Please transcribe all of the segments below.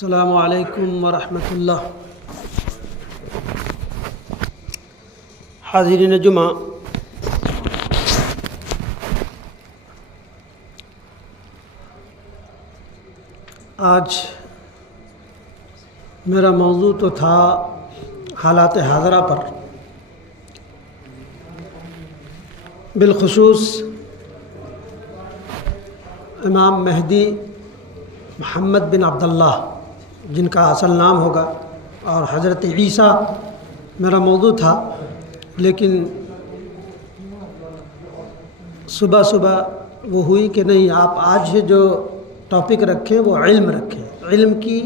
السلام علیکم ورحمۃ اللہ۔ حاضرین جمعہ، آج میرا موضوع تو تھا حالات حاضرہ پر، بالخصوص امام مہدی محمد بن عبداللہ جن کا اصل نام ہوگا، اور حضرت عیسیٰ میرا موضوع تھا، لیکن صبح وہ ہوئی کہ نہیں، آپ آج جو ٹاپک رکھیں وہ علم رکھیں، علم کی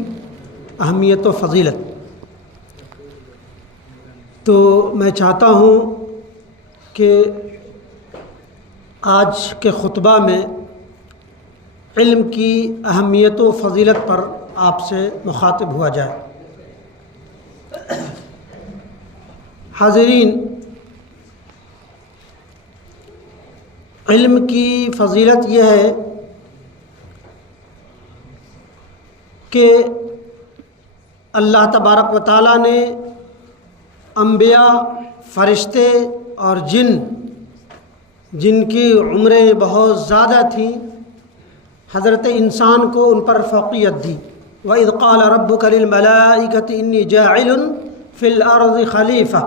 اہمیت و فضیلت۔ تو میں چاہتا ہوں کہ آج کے خطبہ میں علم کی اہمیت و فضیلت پر آپ سے مخاطب ہوا جائے۔ حاضرین، علم کی فضیلت یہ ہے کہ اللہ تبارک و تعالیٰ نے انبیاء، فرشتے اور جن کی عمریں بہت زیادہ تھیں، حضرت انسان کو ان پر فوقیت دی۔ وَإِذْ قَالَ رَبُّكَ لِلْمَلَائِكَةِ إِنِّي جَاعِلٌ فِي الْأَرْضِ خَلِيفَةً،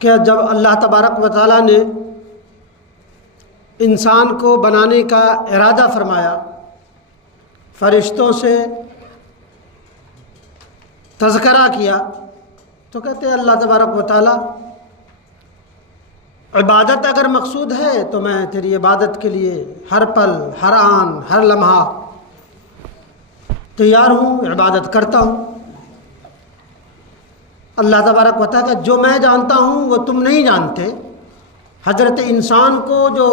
کہ جب اللہ تبارک و تعالیٰ نے انسان کو بنانے کا ارادہ فرمایا، فرشتوں سے تذکرہ کیا، تو کہتے ہیں اللہ تبارک و تعالیٰ، عبادت اگر مقصود ہے تو میں تیری عبادت کے لیے ہر پل، ہر آن، ہر لمحہ تیار ہوں، عبادت کرتا ہوں۔ اللہ تبارک و تعالیٰ کہ جو میں جانتا ہوں وہ تم نہیں جانتے۔ حضرت انسان کو جو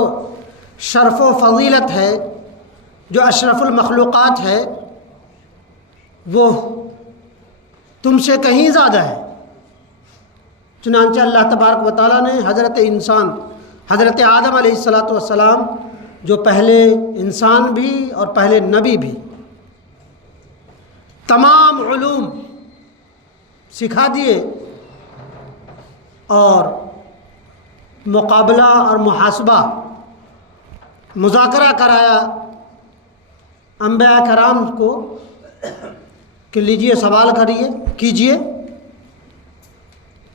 شرف و فضیلت ہے، جو اشرف المخلوقات ہے، وہ تم سے کہیں زیادہ ہے۔ چنانچہ اللہ تبارک و تعالیٰ نے حضرت انسان، حضرت آدم علیہ السلام جو پہلے انسان بھی اور پہلے نبی بھی، تمام علوم سکھا دیے اور مقابلہ اور محاسبہ، مذاکرہ کرایا انبیاء کرام کو کہ لیجئے سوال کیجئے۔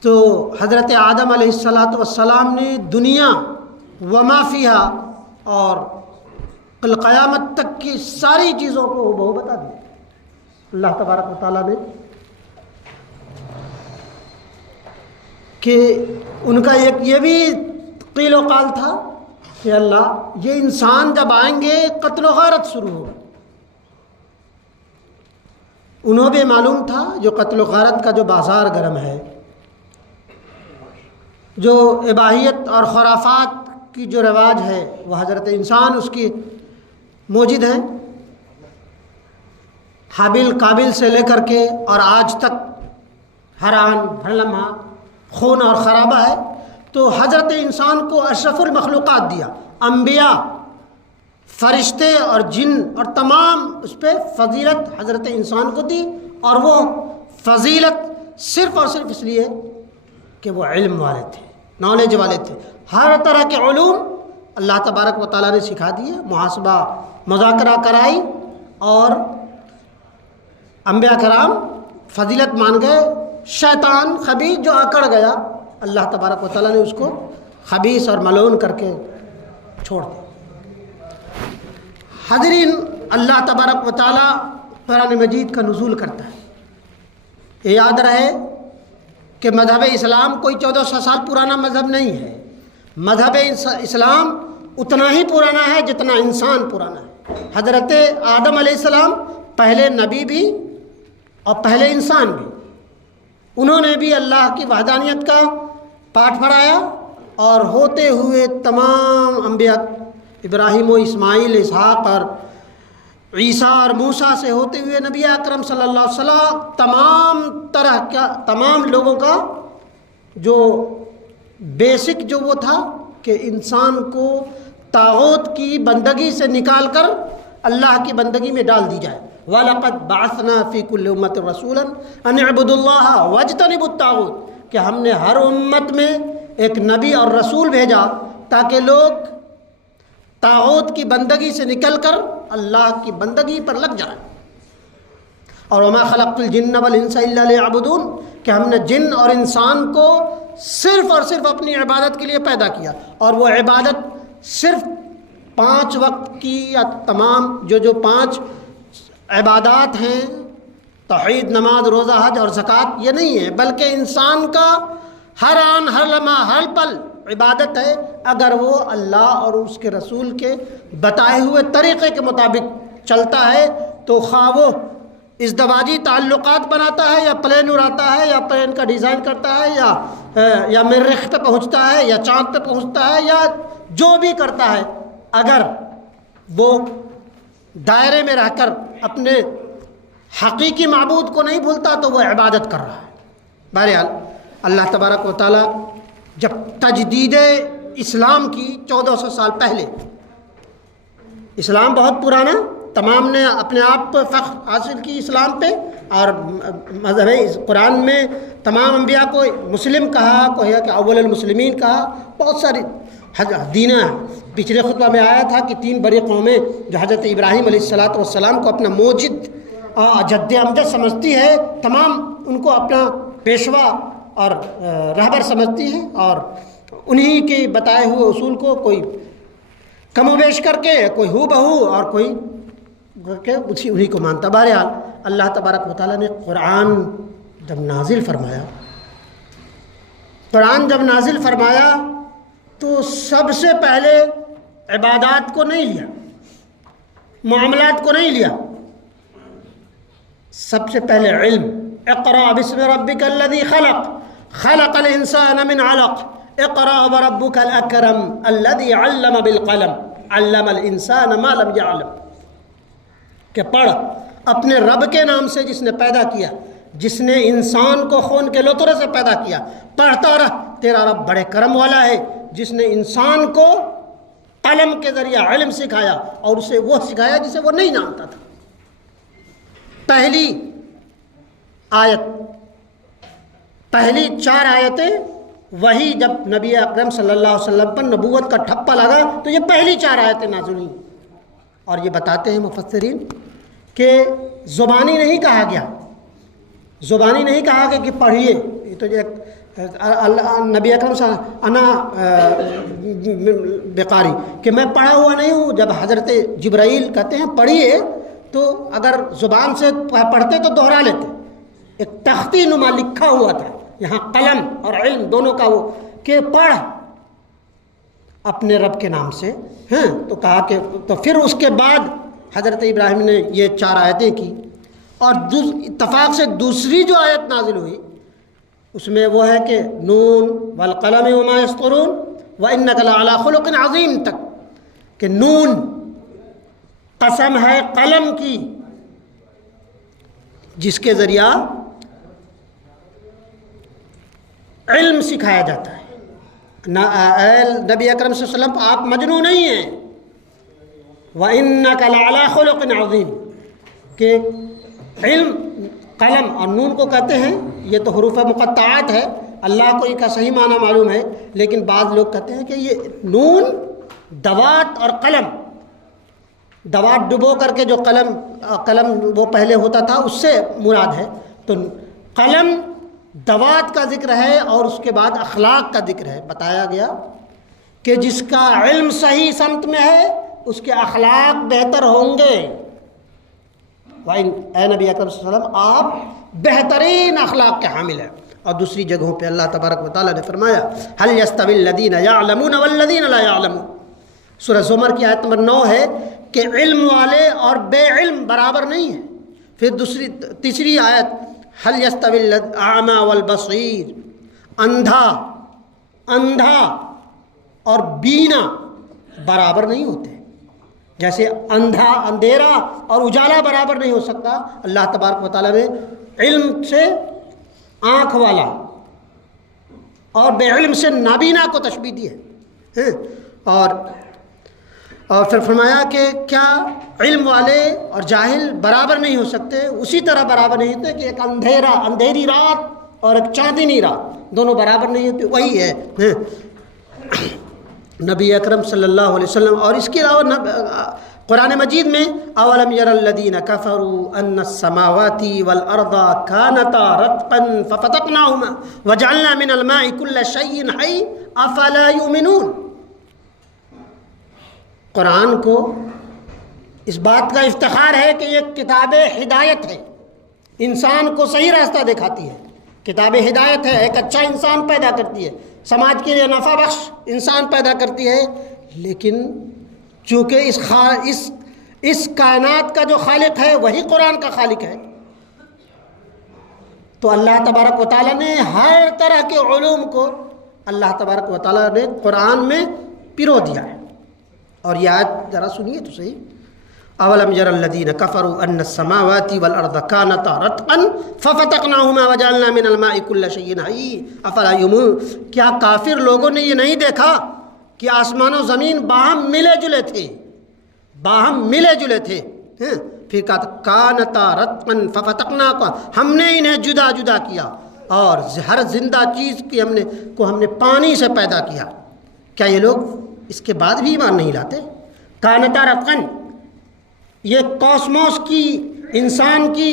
تو حضرت آدم علیہ السلام نے دنیا وما فیہا اور القیامت تک کی ساری چیزوں کو وہ بتا دیا۔ اللہ تبارک و تعالیٰ نے کہ ان کا ایک یہ بھی قیل و قال تھا کہ اللہ، یہ انسان جب آئیں گے قتل و غارت شروع ہوگا۔ انہوں بھی معلوم تھا جو قتل و غارت کا جو بازار گرم ہے، جو اباحیت اور خرافات کی جو رواج ہے، وہ حضرت انسان اس کی موجود ہیں، حابیل قابل سے لے کر کے اور آج تک ہر آن ہر لمحہ خون اور خرابہ ہے۔ تو حضرت انسان کو اشرف المخلوقات دیا، انبیاء، فرشتے اور جن، اور تمام اس پہ فضیلت حضرت انسان کو دی، اور وہ فضیلت صرف اور صرف اس لیے کہ وہ علم والے تھے، نالج والے تھے۔ ہر طرح کے علوم اللہ تبارک و تعالیٰ نے سکھا دیے، محاسبہ، مذاکرہ کرائی، اور انبیاء کرام فضیلت مان گئے۔ شیطان خبیث جو اکڑ گیا، اللہ تبارک و تعالیٰ نے اس کو خبیث اور ملعون کر کے چھوڑ دیا۔ حاضرین، اللہ تبارک و تعالیٰ قرآن مجید کا نزول کرتا ہے۔ یہ یاد رہے کہ مذہب اسلام کوئی 1400 سال پرانا مذہب نہیں ہے۔ مذہب اسلام اتنا ہی پرانا ہے جتنا انسان پرانا ہے۔ حضرت آدم علیہ السلام پہلے نبی بھی اور پہلے انسان بھی، انہوں نے بھی اللہ کی وحدانیت کا پاٹھ پڑھایا، اور ہوتے ہوئے تمام انبیاء، ابراہیم و اسماعیل، اسحاق اور عیسیٰ اور موسیٰ سے ہوتے ہوئے نبی اکرم صلی اللہ علیہ وسلم، تمام لوگوں کا جو بیسک جو وہ تھا کہ انسان کو طاغوت کی بندگی سے نکال کر اللہ کی بندگی میں ڈال دی جائے. وَلَقَدْ بَعَثْنَا فِي كُلِّ أُمَّةٍ رَسُولًا أَنِ اعْبُدُوا اللَّهَ وَاجْتَنِبُوا الطَّاغُوتَ کہ ہم نے ہر امت میں ایک نبی اور رسول بھیجا تاکہ لوگ طاغوت کی بندگی سے نکل کر اللہ کی بندگی پر لگ جائیں. اور وَمَا خَلَقْتُ الْجِنَّ وَالْإِنسَ إِلَّا لِيَعْبُدُونَ کہ ہم نے جن اور انسان کو صرف اور صرف اپنی عبادت کے لیے پیدا کیا. اور وہ عبادت صرف 5 وقت کی یا تمام جو 5 عبادات ہیں توحید، نماز، روزہ، حج اور زکوٰۃ، یہ نہیں ہے، بلکہ انسان کا ہر آن، ہر لمحہ، ہر پل عبادت ہے اگر وہ اللہ اور اس کے رسول کے بتائے ہوئے طریقے کے مطابق چلتا ہے. تو خواہ وہ ازدواجی تعلقات بناتا ہے یا پلین اڑاتا ہے یا پلین کا ڈیزائن کرتا ہے یا مریخ پہ پہنچتا ہے یا چاند پہ پہنچتا ہے یا جو بھی کرتا ہے، اگر وہ دائرے میں رہ کر اپنے حقیقی معبود کو نہیں بھولتا تو وہ عبادت کر رہا ہے. بہرحال اللہ تبارک و تعالیٰ جب تجدید اسلام کی 1400 سال پہلے، اسلام بہت پرانا، تمام نے اپنے آپ پہ فخر حاصل کی اسلام پہ، اور مذہب قرآن میں تمام انبیاء کو مسلم کہا، کوئی ہے کہ اول المسلمین کہا، بہت ساری دینیں. پچھلے خطبہ میں آیا تھا کہ 3 بڑی قومیں جو حضرت ابراہیم علیہ السلام کو اپنا موجد جد امجد سمجھتی ہے، تمام ان کو اپنا پیشوا اور رہبر سمجھتی ہیں، اور انہی کے بتائے ہوئے اصول کو کوئی کم و بیش کر کے، کوئی ہو بہو اور کوئی کہ انہی کو مانتا. بہرحال اللہ تبارک و تعالیٰ نے قرآن جب نازل فرمایا تو سب سے پہلے عبادات کو نہیں لیا، معاملات کو نہیں لیا، سب سے پہلے علم. اقرأ بسم ربک الذی خلق خلق الانسان من علق اقرأ وربک الاکرم الذی علم بالقلم علم الانسان ما لم يعلم کہ پڑھ اپنے رب کے نام سے جس نے پیدا کیا، جس نے انسان کو خون کے لوترے سے پیدا کیا. پڑھتا رہ، تیرا رب بڑے کرم والا ہے جس نے انسان کو قلم کے ذریعہ علم سکھایا اور اسے وہ سکھایا جسے وہ نہیں جانتا تھا. پہلی 4 آیتیں وہی جب نبی اکرم صلی اللہ علیہ وسلم پر نبوت کا ٹھپا لگا تو یہ پہلی 4 آیتیں نازل ہوئیں. اور یہ بتاتے ہیں مفسرین کہ زبانی نہیں کہا گیا، زبانی نہیں کہا گیا کہ پڑھیے. یہ تو نبی اکرم صلی اللہ علیہ وسلم بقاری کہ میں پڑھا ہوا نہیں ہوں. جب حضرت جبرائیل کہتے ہیں پڑھیے تو اگر زبان سے پڑھتے تو دوہرا لیتے. ایک تختی نما لکھا ہوا تھا، یہاں قلم اور علم دونوں کا وہ کہ پڑھ اپنے رب کے نام سے. تو کہا کہ تو پھر اس کے بعد حضرت ابراہیم نے یہ 4 آیتیں کی. اور اتفاق سے دوسری جو آیت نازل ہوئی اس میں وہ ہے کہ نون والقلم وما یسطرون وانک لعلی خلق عظیم تک، کہ نون قسم ہے قلم کی جس کے ذریعہ علم سکھایا جاتا ہے. نبی اکرم صلی اللہ علیہ وسلم آپ مجنون نہیں ہیں. وَإِنَّكَ لَعَلَىٰ خُلُقٍ عَظِيمٍ کہ علم قلم اور نون کو کہتے ہیں، یہ تو حروف مقطعات ہے، اللہ کو ان کا صحیح معنی معلوم ہے، لیکن بعض لوگ کہتے ہیں کہ یہ نون دوات اور قلم، دوات ڈبو کر کے جو قلم وہ پہلے ہوتا تھا اس سے مراد ہے. تو قلم دوات کا ذکر ہے اور اس کے بعد اخلاق کا ذکر ہے. بتایا گیا کہ جس کا علم صحیح سمت میں ہے اس کے اخلاق بہتر ہوں گے. اے نبی اکرم صلی اللہ علیہ وسلم آپ بہترین اخلاق کے حامل ہیں. اور دوسری جگہوں پہ اللہ تبارک و تعالیٰ نے فرمایا هل يستوي الذين يعلمون والذين لا يعلمون. سورہ زمر کی آیت نمبر 9 ہے کہ علم والے اور بے علم برابر نہیں ہیں. پھر تیسری آیت هل يستوي الاعمى والبصير اندھا اور بینا برابر نہیں ہوتے. جیسے اندھیرا اور اجالا برابر نہیں ہو سکتا، اللہ تبارک و تعالیٰ نے علم سے آنکھ والا اور بے علم سے نابینا کو تشبیہ دی ہے. اور پھر فرمایا کہ کیا علم والے اور جاہل برابر نہیں ہو سکتے؟ اسی طرح برابر نہیں ہوتے کہ ایک اندھیری رات اور ایک چاندنی رات دونوں برابر نہیں ہوتے، وہی ہے نبی اکرم صلی اللہ علیہ وسلم۔ اور اس کے علاوہ قرآن مجید میں اولم یر الذین کفروا ان السماوات والارض کانتا رتقا ففتقناہما وجعلنا من الماء کل شیء حی افلا یؤمنون۔ قرآن کو اس بات کا افتخار ہے کہ یہ کتاب ہدایت ہے، انسان کو صحیح راستہ دکھاتی ہے، کتاب ہدایت ہے، ایک اچھا انسان پیدا کرتی ہے، سماج کے لیے نفع بخش انسان پیدا کرتی ہے۔ لیکن چونکہ اس کائنات کا جو خالق ہے وہی قرآن کا خالق ہے، تو اللہ تبارک و تعالیٰ نے ہر طرح کے علوم کو اللہ تبارک و تعالیٰ نے قرآن میں پرو دیا ہے۔ اور یہ آیت ذرا سنیے تو صحیح، اولم یر الذین کفروا ان السماوات والارض کانتا رتقا ففتقناہما وجعلنا من الماء کل شیء حی افلا یؤمنون۔ کیا کافر لوگوں نے یہ نہیں دیکھا کہ آسمان و زمین باہم ملے جلے تھے پھر کہا کانتا رتقا ففتقناہما، ہم نے انہیں جدا جدا کیا اور ہر زندہ چیز کی ہم نے پانی سے پیدا کیا۔ کیا یہ لوگ اس کے بعد بھی ایمان نہیں لاتے؟ کانتا رتقا، یہ کاسموس کی، انسان کی،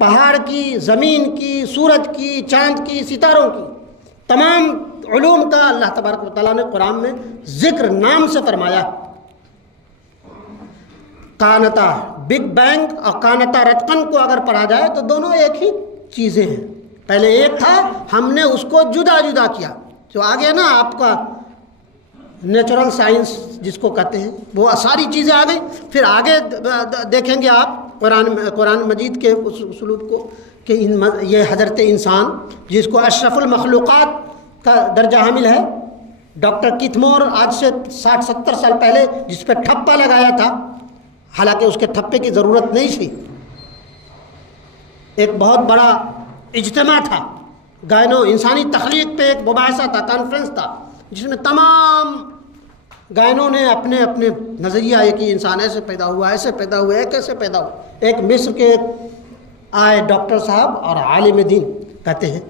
پہاڑ کی، زمین کی، سورج کی، چاند کی، ستاروں کی، تمام علوم کا اللہ تبارک و تعالیٰ نے قرآن میں ذکر نام سے فرمایا۔ کانتا بگ بینگ اور کانتا رتقن کو اگر پڑھا جائے تو دونوں ایک ہی چیزیں ہیں۔ پہلے ایک تھا، ہم نے اس کو جدا جدا کیا۔ جو آگے نا آپ کا نیچرل سائنس جس کو کہتے ہیں، وہ ساری چیزیں آ گئی۔ پھر آگے دیکھیں گے آپ قرآن مجید کے اسلوب کو کہ یہ حضرت انسان جس کو اشرف المخلوقات کا درجہ حامل ہے، ڈاکٹر کیتھ مور آج سے 60-70 سال پہلے جس پہ ٹھپا لگایا تھا، حالانکہ اس کے ٹھپے کی ضرورت نہیں تھی، ایک بہت بڑا اجتماع تھا، انسانی تخلیق پہ ایک مباحثہ تھا، کانفرنس تھا، جس میں تمام گائنوں نے اپنے اپنے نظریہ ہے کہ انسان ایسے پیدا ہوا، ایسے پیدا ہوا، کیسے پیدا ہوا۔ ایک مصر کے آئے ڈاکٹر صاحب اور عالم دین کہتے ہیں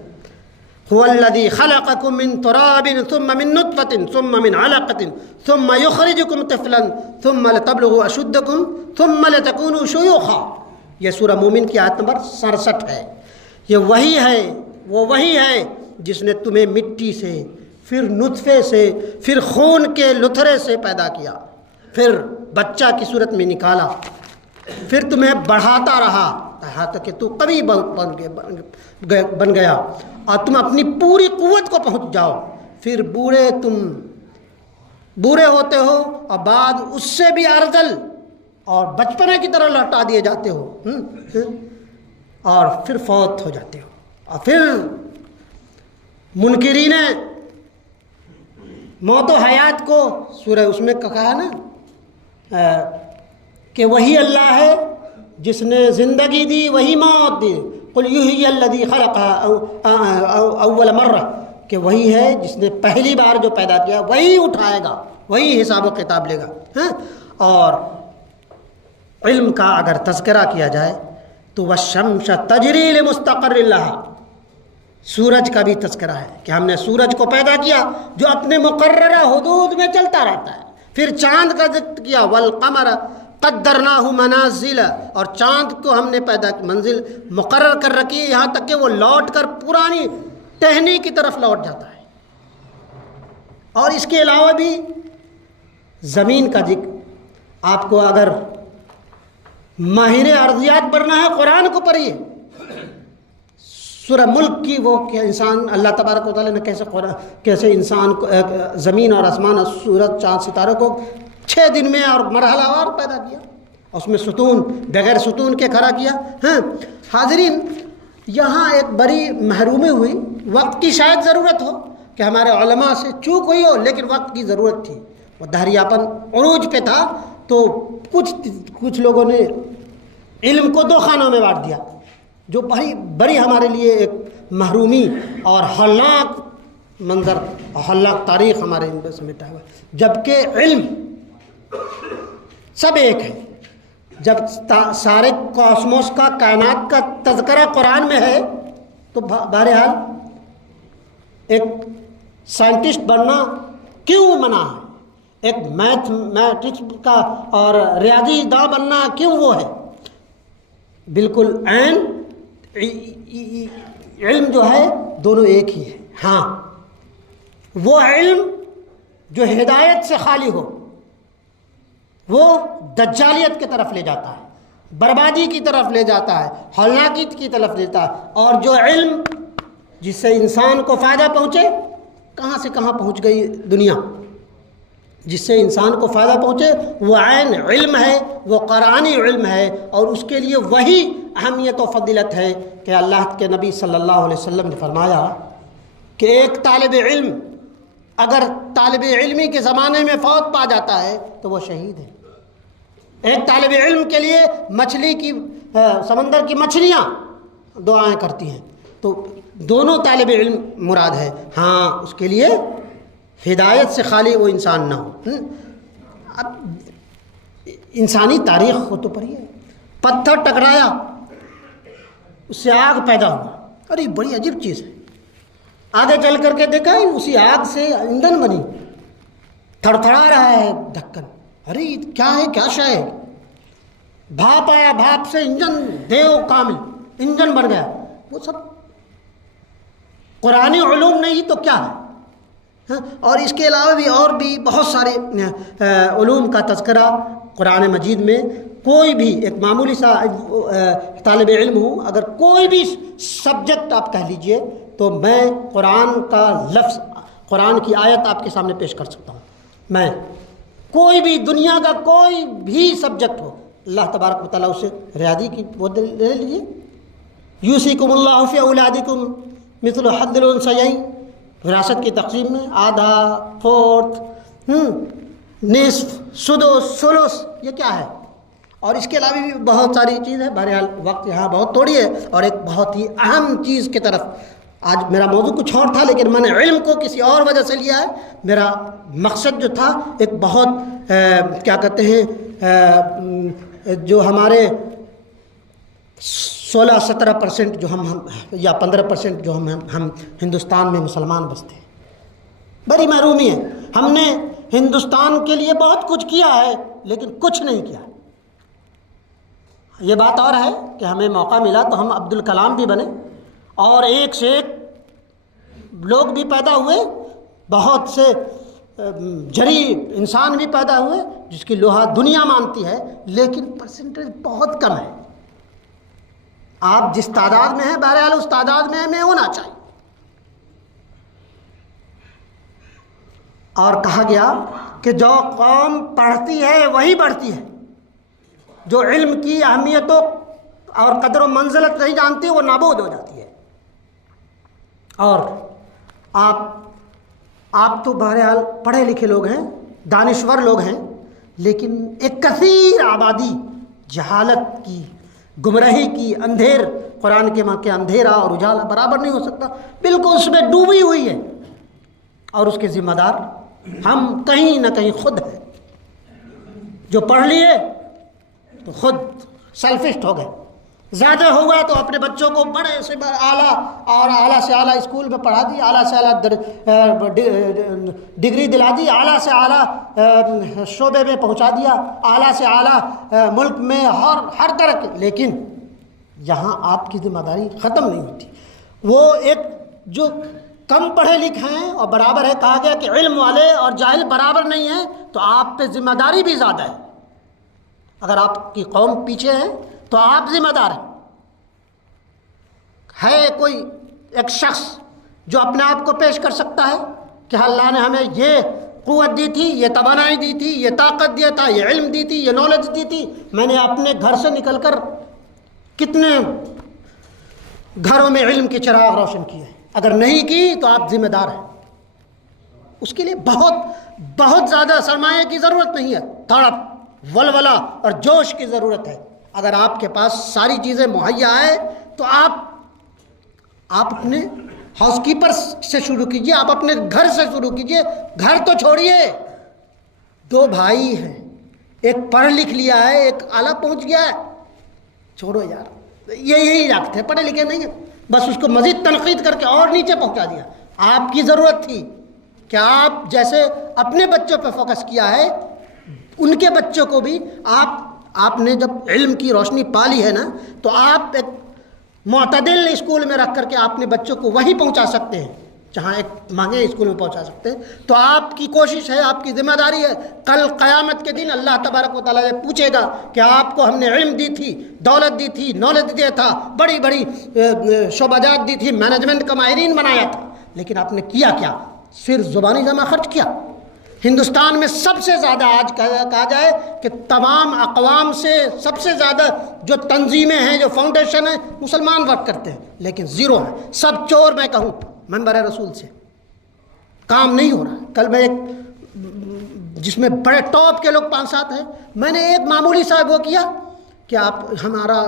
هو الذي خلقكم من تراب ثم من نطفة ثم من علقة ثم يخرجكم طفلا ثم لتبلغوا أشدكم ثم لتكونوا شيوخا۔ یہ سورہ مومن کی آیت نمبر 67 ہے۔ یہ وہی ہے جس نے تمہیں مٹی سے، پھر نطفے سے، پھر خون کے لتھڑے سے پیدا کیا، پھر بچہ کی صورت میں نکالا، پھر تمہیں بڑھاتا رہا یہاں تک کہ تو قوی بن گیا اور تم اپنی پوری قوت کو پہنچ جاؤ۔ پھر بوڑھے ہوتے ہو اور بعد اس سے بھی ارذل اور بچپنے کی طرح لوٹا دیے جاتے ہو، اور پھر فوت ہو جاتے ہو۔ اور پھر منکرین موت و حیات کو سورہ اس میں کہا ہے نا کہ وہی اللہ ہے جس نے زندگی دی، وہی موت دی، قل یحیی الذی خلقها اول مرہ، کہ وہی ہے جس نے پہلی بار جو پیدا کیا وہی اٹھائے گا، وہی حساب و کتاب لے گا۔ اور علم کا اگر تذکرہ کیا جائے تو والشمس تجری لمستقر لہا، سورج کا بھی تذکرہ ہے کہ ہم نے سورج کو پیدا کیا جو اپنے مقررہ حدود میں چلتا رہتا ہے۔ پھر چاند کا ذکر کیا والقمر قدرناہ منازل، اور چاند کو ہم نے منزل مقرر کر رکھی ہے یہاں تک کہ وہ لوٹ کر پرانی ٹہنی کی طرف لوٹ جاتا ہے۔ اور اس کے علاوہ بھی زمین کا ذکر، آپ کو اگر ماہر ارضیات پڑھنا ہے قرآن کو پڑھیے، سورہ ملک کی وہ کہ انسان اللہ تبارک و تعالیٰ نے کیسے انسان کو، زمین اور آسمان اور سورج چاند ستاروں کو 6 دن میں اور مرحلہ وار پیدا کیا، اس میں ستون بغیر ستون کے کھڑا کیا۔ حاضرین، یہاں ایک بڑی محرومی ہوئی، وقت کی شاید ضرورت ہو کہ ہمارے علماء سے چوک ہوئی ہو، لیکن وقت کی ضرورت تھی، وہ دہریاپن عروج پہ تھا، تو کچھ لوگوں نے علم کو 2 خانوں میں بانٹ دیا، جو بڑی ہمارے لیے ایک محرومی اور ہولناک منظر اور ہولناک تاریخ ہمارے ان میں سمیٹا ہوا، جبکہ علم سب ایک ہے. جب سارے کاسموس کا کائنات کا تذکرہ قرآن میں ہے تو بہرحال ایک سائنٹسٹ بننا کیوں منع ہے؟ ایک میتھمیٹکس کا اور ریاضی داں بننا کیوں وہ ہے؟ بالکل عین علم جو ہے دونوں ایک ہی ہے. ہاں وہ علم جو ہدایت سے خالی ہو وہ دجالیت کی طرف لے جاتا ہے, بربادی کی طرف لے جاتا ہے, ہلاکت کی طرف لے جاتا ہے. اور جو علم جس سے انسان کو فائدہ پہنچے, کہاں سے کہاں پہنچ گئی دنیا, جس سے انسان کو فائدہ پہنچے وہ عین علم ہے, وہ قرآنی علم ہے. اور اس کے لیے وہی اہمیت و فضیلت ہے کہ اللہ کے نبی صلی اللہ علیہ وسلم نے فرمایا کہ ایک طالب علم اگر طالب علمی کے زمانے میں فوت پا جاتا ہے تو وہ شہید ہے. ایک طالب علم کے لیے مچھلی کی سمندر کی مچھلیاں دعائیں کرتی ہیں, تو دونوں طالب علم مراد ہے. ہاں اس کے لیے ہدایت سے خالی وہ انسان نہ ہو. اب انسانی تاریخ کو تو پڑھیے, پتھر ٹکرایا اس سے آگ پیدا ہوا, ارے بڑی عجیب چیز ہے. آگے چل کر کے دیکھا اسی آگ سے ایندھن بنی, تھڑتھڑا رہا ہے ڈھکن, ارے کیا ہے, کیا شے ہے. بھاپ آیا, بھاپ سے انجن دیو کامل انجن بن گیا. وہ سب قرآنی علوم نہیں تو کیا ہے. اور اس کے علاوہ بھی اور بھی بہت سارے علوم کا تذکرہ قرآن مجید میں. کوئی بھی ایک معمولی سا طالب علم ہوں, اگر کوئی بھی سبجیکٹ آپ کہہ لیجئے تو میں قرآن کا لفظ, قرآن کی آیت آپ کے سامنے پیش کر سکتا ہوں. میں کوئی بھی دنیا کا کوئی بھی سبجیکٹ ہو, اللہ تبارک و تعالیٰ اسے ریاضی کی وہ لے لیجیے, یوصیکم اللہ فی اولادکم مثل حظ الانثیین, وراثت کی تقسیم میں آدھا, فورتھ, نصف, سدس, ثلث, یہ کیا ہے. اور اس کے علاوہ بھی بہت ساری چیز ہے. بہرحال وقت یہاں بہت تھوڑی ہے. اور ایک بہت ہی اہم چیز کی طرف, آج میرا موضوع کچھ اور تھا لیکن میں نے علم کو کسی اور وجہ سے لیا ہے. میرا مقصد جو تھا ایک بہت کیا کہتے ہیں, جو ہمارے 16-17% جو ہم یا 15% جو ہم ہندوستان میں مسلمان بستے ہیں, بڑی محرومی ہے. ہم نے ہندوستان کے لیے بہت کچھ کیا ہے لیکن کچھ نہیں کیا. یہ بات اور ہے کہ ہمیں موقع ملا تو ہم عبد الکلام بھی بنے اور ایک سے ایک لوگ بھی پیدا ہوئے, بہت سے جری انسان بھی پیدا ہوئے جس کی لوہا دنیا مانتی ہے, لیکن پرسنٹیج بہت کم ہے. آپ جس تعداد میں ہیں بہرحال اس تعداد میں ہمیں ہونا چاہیے. اور کہا گیا کہ جو قوم پڑھتی ہے وہی بڑھتی ہے, جو علم کی اہمیت اور قدر و منزلت نہیں جانتی وہ نابود ہو جاتی ہے. اور آپ تو بہرحال پڑھے لکھے لوگ ہیں, دانشور لوگ ہیں, لیکن ایک کثیر آبادی جہالت کی, گمراہی کی, اندھیر, قرآن کے ماں کے اندھیرا اور اجالا برابر نہیں ہو سکتا, بالکل اس میں ڈوبی ہوئی ہے. اور اس کے ذمہ دار ہم کہیں نہ کہیں خود ہیں. جو پڑھ لیے تو خود سیلفسٹ ہو گئے, زیادہ ہوا تو اپنے بچوں کو بڑے سے اعلیٰ اور اعلیٰ سے اعلیٰ اسکول میں پڑھا دی, اعلیٰ سے اعلیٰ ڈگری دلا دی, اعلیٰ سے اعلیٰ شعبے میں پہنچا دیا, اعلیٰ سے اعلیٰ ملک میں ہر طرح کے. لیکن یہاں آپ کی ذمہ داری ختم نہیں ہوتی. وہ ایک جو کم پڑھے لکھے ہیں اور برابر ہے, کہا گیا کہ علم والے اور جاہل برابر نہیں ہیں, تو آپ پہ ذمہ داری بھی زیادہ ہے. اگر آپ کی قوم پیچھے ہے تو آپ ذمہ دار ہیں. ہے کوئی ایک شخص جو اپنے آپ کو پیش کر سکتا ہے کہ اللہ نے ہمیں یہ قوت دی تھی, یہ توانائی دی تھی, یہ طاقت دیا تھا, یہ علم دی تھی, یہ نالج دی تھی, میں نے اپنے گھر سے نکل کر کتنے گھروں میں علم کے چراغ روشن کیے ہیں. اگر نہیں کی تو آپ ذمہ دار ہیں. اس کے لیے بہت زیادہ سرمایہ کی ضرورت نہیں ہے, تڑپ, ولولہ اور جوش کی ضرورت ہے. اگر آپ کے پاس ساری چیزیں مہیا ہے تو آپ اپنے ہاؤس کیپر سے شروع کیجئے, آپ اپنے گھر سے شروع کیجئے. گھر تو چھوڑیے, 2 بھائی ہیں, ایک پڑھ لکھ لیا ہے، ایک اعلیٰ پہنچ گیا ہے، چھوڑو یار، یہی رکھتے ہیں، پڑھے لکھے نہیں ہیں، بس اس کو مزید تنقید کر کے اور نیچے پہنچا دیا۔ آپ کی ضرورت تھی کہ آپ جیسے اپنے بچوں پہ فوکس کیا ہے، ان کے بچوں کو بھی آپ نے جب علم کی روشنی پالی ہے نا، تو آپ ایک معتدل اسکول میں رکھ کر کے اپنے بچوں کو وہیں پہنچا سکتے ہیں جہاں ایک مہنگے اسکول میں پہنچا سکتے ہیں۔ تو آپ کی کوشش ہے، آپ کی ذمہ داری ہے، کل قیامت کے دن اللہ تبارک و تعالیٰ سے پوچھے گا کہ آپ کو ہم نے علم دی تھی، دولت دی تھی، نالج دیا تھا، بڑی بڑی شعبہ جات دی تھی، مینجمنٹ کا ماہرین بنایا تھا، لیکن آپ نے کیا کیا؟ صرف زبانی جمع خرچ کیا۔ ہندوستان میں سب سے زیادہ آج کہا جائے کہ تمام اقوام سے سب سے زیادہ جو تنظیمیں ہیں، جو فاؤنڈیشن ہیں، مسلمان ورک کرتے ہیں، لیکن زیرو ہے، سب چور میں کہوں منبر رسول سے کام نہیں ہو رہا ہے۔ کل میں ایک جس میں بڑے ٹاپ کے لوگ 5-7 ہیں، میں نے ایک معمولی صاحب وہ کیا کہ آپ ہمارا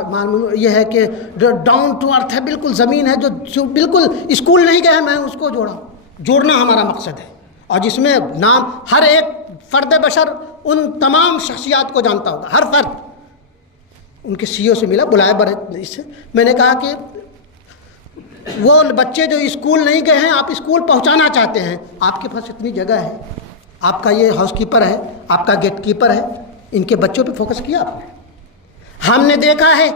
یہ ہے کہ ڈاؤن ٹو ارتھ ہے، بالکل زمین ہے، جو بالکل اسکول نہیں گئے، میں اس کو جوڑنا ہمارا مقصد ہے، اور جس میں نام ہر ایک فرد بشر ان تمام شخصیات کو جانتا ہوگا، ہر فرد۔ ان کے سی او سے ملا، بلائے بڑے اس سے میں نے کہا کہ وہ بچے جو اسکول نہیں گئے ہیں، آپ اسکول پہنچانا چاہتے ہیں، آپ کے پاس اتنی جگہ ہے، آپ کا یہ ہاؤس کیپر ہے، آپ کا گیٹ کیپر ہے، ان کے بچوں پہ فوکس کیا آپ نے؟ ہم نے دیکھا ہے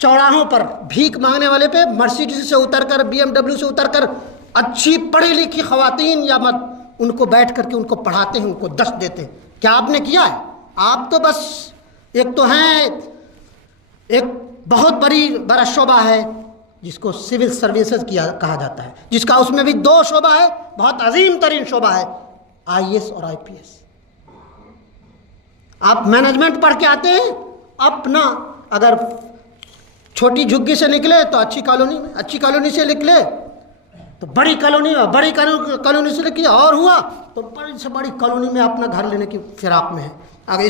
چوراہوں پر بھیک مانگنے والے پہ مرسیڈیز سے اتر کر، بی ایم ڈبلیو سے اتر کر اچھی پڑھی لکھی خواتین یا مرد ان کو بیٹھ کر کے ان کو پڑھاتے ہیں، ان کو دست دیتے ہیں۔ کیا آپ نے کیا ہے؟ آپ تو بس ایک تو ہیں، ایک بہت بڑا شعبہ ہے جس کو سول سروسز کہا جاتا ہے، جس کا اس میں بھی 2 شعبہ ہے، بہت عظیم ترین شعبہ ہے، آئی ایس اور آئی پی ایس۔ آپ مینجمنٹ پڑھ کے آتے ہیں، اپنا اگر چھوٹی جھگی سے نکلے تو اچھی کالونی میں، اچھی کالونی سے نکلے تو بڑی کالونی میں، بڑی کالونی سے نکلے اور ہوا تو بڑی سے بڑی کالونی میں اپنا گھر لینے کی فراق میں ہے۔ اگر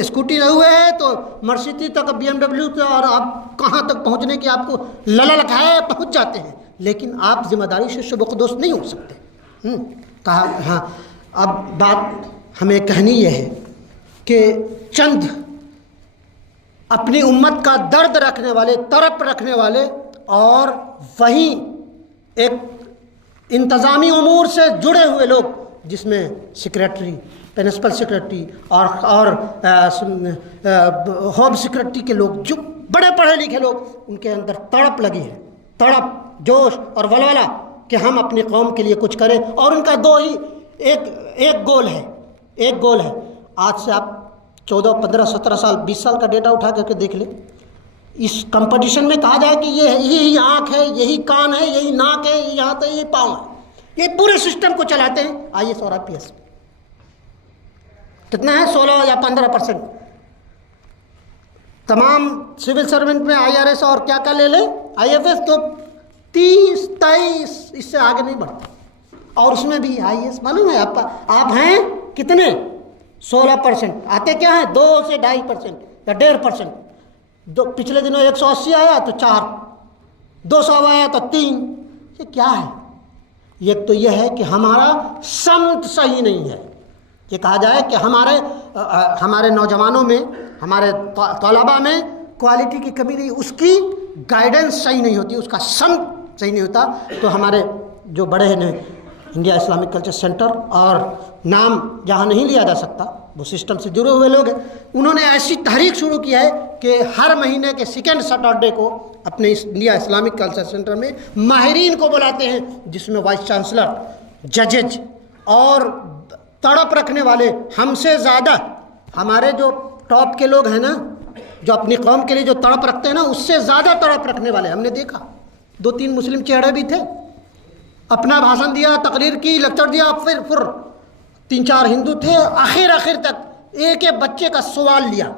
اسکوٹی ہوئے ہے تو مرسیڈیز تک، بی ایم ڈبلیو تک، اور آپ کہاں تک پہنچنے کی آپ کو للک ہے، پہنچ جاتے ہیں، لیکن آپ ذمہ داری سے شب و قدوس نہیں ہو سکتے۔ کہا ہاں، اب بات ہمیں کہنی یہ ہے کہ چند اپنی امت کا درد رکھنے والے، تڑپ رکھنے والے، اور وہیں ایک انتظامی امور سے جڑے ہوئے لوگ، جس میں سیکریٹری، پرنسپل سیکریٹری اور ہوم سیکریٹری کے لوگ، جو بڑے پڑھے لکھے لوگ، ان کے اندر تڑپ لگی ہے، تڑپ، جوش اور ولولہ کہ ہم اپنی قوم کے لیے کچھ کریں، اور ان کا ایک گول ہے۔ آج سے آپ 14, 15, 17 سال، 20 سال کا ڈیٹا اٹھا کر کے دیکھ لیں، اس کمپٹیشن میں کہا جائے کہ یہی آنکھ ہے، یہی کان ہے، یہی ناک ہے، یہی ہاتھ ہے، یہی پاؤں ہے، یہ پورے سسٹم کو چلاتے ہیں آئی ایس اور آئی پی ایس۔ کتنا ہے؟ 16 یا 15%۔ تمام سول سرونٹ میں آئی آر ایس اور کیا لے لیں، آئی ایف ایس، تو 30, 23 اس سے آگے نہیں بڑھتا، اور اس میں بھی آئی ایس معلوم ہے آپ ہیں کتنے؟ 16%۔ آتے کیا ہیں؟ 2 سے 2.5% یا 1.5%۔ پچھلے دنوں 180 آیا تو 4، 200 آیا تو 3۔ یہ کیا ہے؟ یہ تو یہ ہے کہ ہمارا سمت صحیح نہیں ہے۔ یہ کہا جائے کہ ہمارے نوجوانوں میں، ہمارے طلباء میں کوالٹی کی کمی نہیں، اس کی گائیڈنس صحیح نہیں ہوتی، اس کا سمت صحیح نہیں ہوتا۔ تو ہمارے جو بڑے ہیں انڈیا اسلامک کلچر سینٹر، اور نام جہاں نہیں لیا جا سکتا، وہ سسٹم سے جڑے ہوئے لوگ ہیں، انہوں نے ایسی تحریک شروع کی ہے کہ ہر مہینے کے 2nd سیٹرڈے کو اپنے انڈیا اسلامک کلچر سینٹر میں ماہرین کو بلاتے ہیں، جس میں وائس چانسلر، ججز اور تڑپ رکھنے والے، ہم سے زیادہ ہمارے جو ٹاپ کے لوگ ہیں نا، جو اپنی قوم کے لیے جو تڑپ رکھتے ہیں نا، اس سے زیادہ تڑپ رکھنے والے ہم نے دیکھا۔ 2-3 مسلم چہرے بھی تھے، اپنا بھاشن دیا، تقریر کی، لیکچر دیا، پھر 3-4 ہندو تھے، آخر تک ایک بچے کا سوال لیا،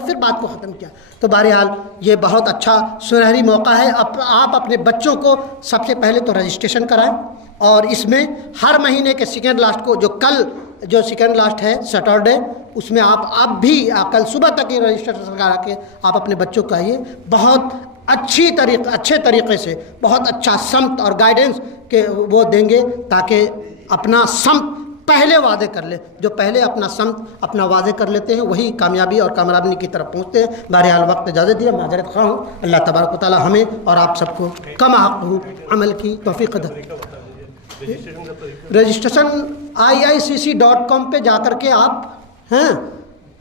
پھر بات کو ختم کیا۔ تو بہرحال یہ بہت اچھا سنہری موقع ہے، آپ اپنے بچوں کو سب سے پہلے تو رجسٹریشن کرائیں، اور اس میں ہر مہینے کے 2nd لاسٹ کو، جو 2nd لاسٹ ہے سیٹرڈے، اس میں آپ اب بھی کل صبح تک یہ رجسٹریشن کرا کے آپ اپنے بچوں کو آئیے، بہت اچھے طریقے سے، بہت اچھا سمت اور گائیڈنس کے وہ دیں گے، تاکہ اپنا سمت پہلے وعدے کر لے. جو پہلے اپنا سمت اپنا واضح کر لیتے ہیں وہی کامیابی اور کامیابی کی طرف پہنچتے ہیں. بہرحال وقت اجازت دیا، معذرت خواہ ہوں. اللہ تبارک و تعالی ہمیں اور آپ سب کو کما حق عمل کی توفیق دے. رجسٹریشن IICC.com پہ جا کر کے آپ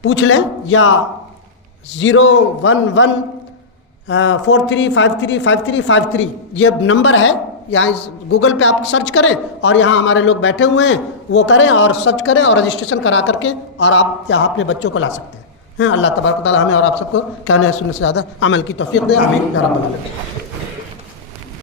پوچھ لیں، یا 01143535353 یہ نمبر ہے. یہاں گوگل پہ آپ سرچ کریں اور یہاں ہمارے لوگ بیٹھے ہوئے ہیں، وہ کریں اور سرچ کریں اور رجسٹریشن کرا کر کے اور آپ یہاں اپنے بچوں کو لا سکتے ہیں. اللہ تبارک و تعالی ہمیں اور آپ سب کو کہنے سننے سے زیادہ عمل کی توفیق دے. آمین یا رب العالمین.